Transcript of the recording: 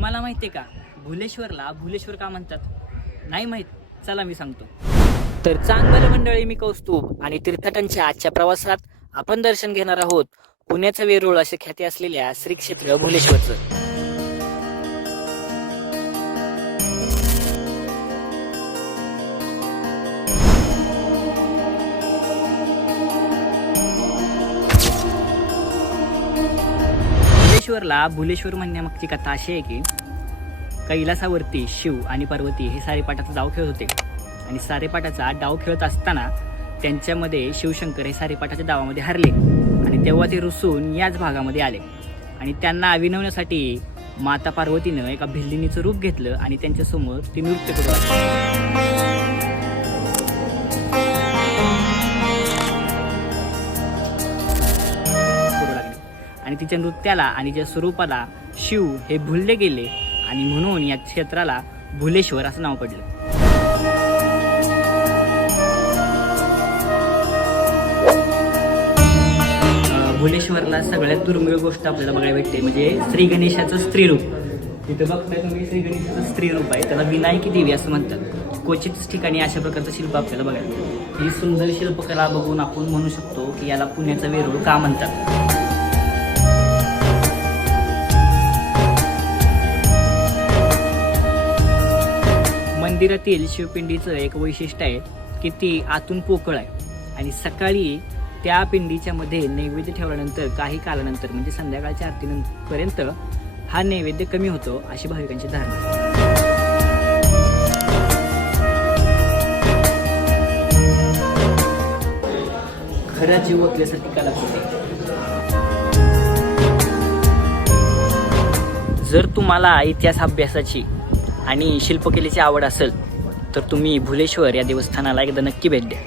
तुम्हाला माहिती आहे का? भुलेश्वरला भुलेश्वर का म्हणतात? नाही माहीत. चला मी सांगतो. तर चांगलं मंडळी मी कौस्तुभ आणि तीर्थटांच्या आजच्या प्रवासात आपण दर्शन घेणार आहोत. पुण्याचं वेरूळ असे ख्याती असलेल्या श्री क्षेत्र भुलेश्वरचं. भुलेश्वरला भुलेश्वर म्हणण्यामागची कथा अशी आहे की कैलासावरती शिव आणि पार्वती हे सारेपाटाचा डाव खेळत होते. आणि सारेपाटाचा डाव खेळत असताना त्यांच्यामध्ये शिवशंकर हे सारेपाटाच्या डावामध्ये हरले. आणि तेव्हा ते रुसून याच भागामध्ये आले. आणि त्यांना विनवण्यासाठी माता पार्वतीनं एका भिल्लिनीचं रूप घेतलं आणि त्यांच्यासमोर ती नृत्य करू लागली. आणि तिच्या नृत्याला आणि ज्या स्वरूपाला शिव हे भुलले गेले आणि म्हणून या क्षेत्राला भुलेश्वर असं नाव पडलं. भुलेश्वरला सगळ्यात दुर्मिळ गोष्ट आपल्याला बघायला भेटते म्हणजे श्री गणेशाचं स्त्रीरूप. तिथं बघताय तुम्ही श्री गणेशाचं स्त्रीरूप आहे. त्याला विनायकी देवी असं म्हणतात. क्वचितच ठिकाणी अशा प्रकारचं शिल्प आपल्याला बघायला ही सुंदर शिल्पकला बघून आपण म्हणू शकतो की याला पुण्याचा वेरूळ का म्हणतात? मंदिरातील शिवपिंडीचं एक वैशिष्ट्य आहे की ती आतून पोकळ आहे. आणि सकाळी त्या पिंडीच्या मध्ये नैवेद्य ठेवल्यानंतर काही कालानंतर म्हणजे संध्याकाळच्या आरतीपर्यंत हा नैवेद्य कमी होतो अशी भाविकांची धारणा खरा जीव ओतल्यासारखी कलाकृती जर तुम्हाला इतिहास अभ्यासाची आणि शिल्पकलेची आवड असेल तर तुम्ही भुलेश्वर या देवस्थानाला एकदा नक्की भेट द्या.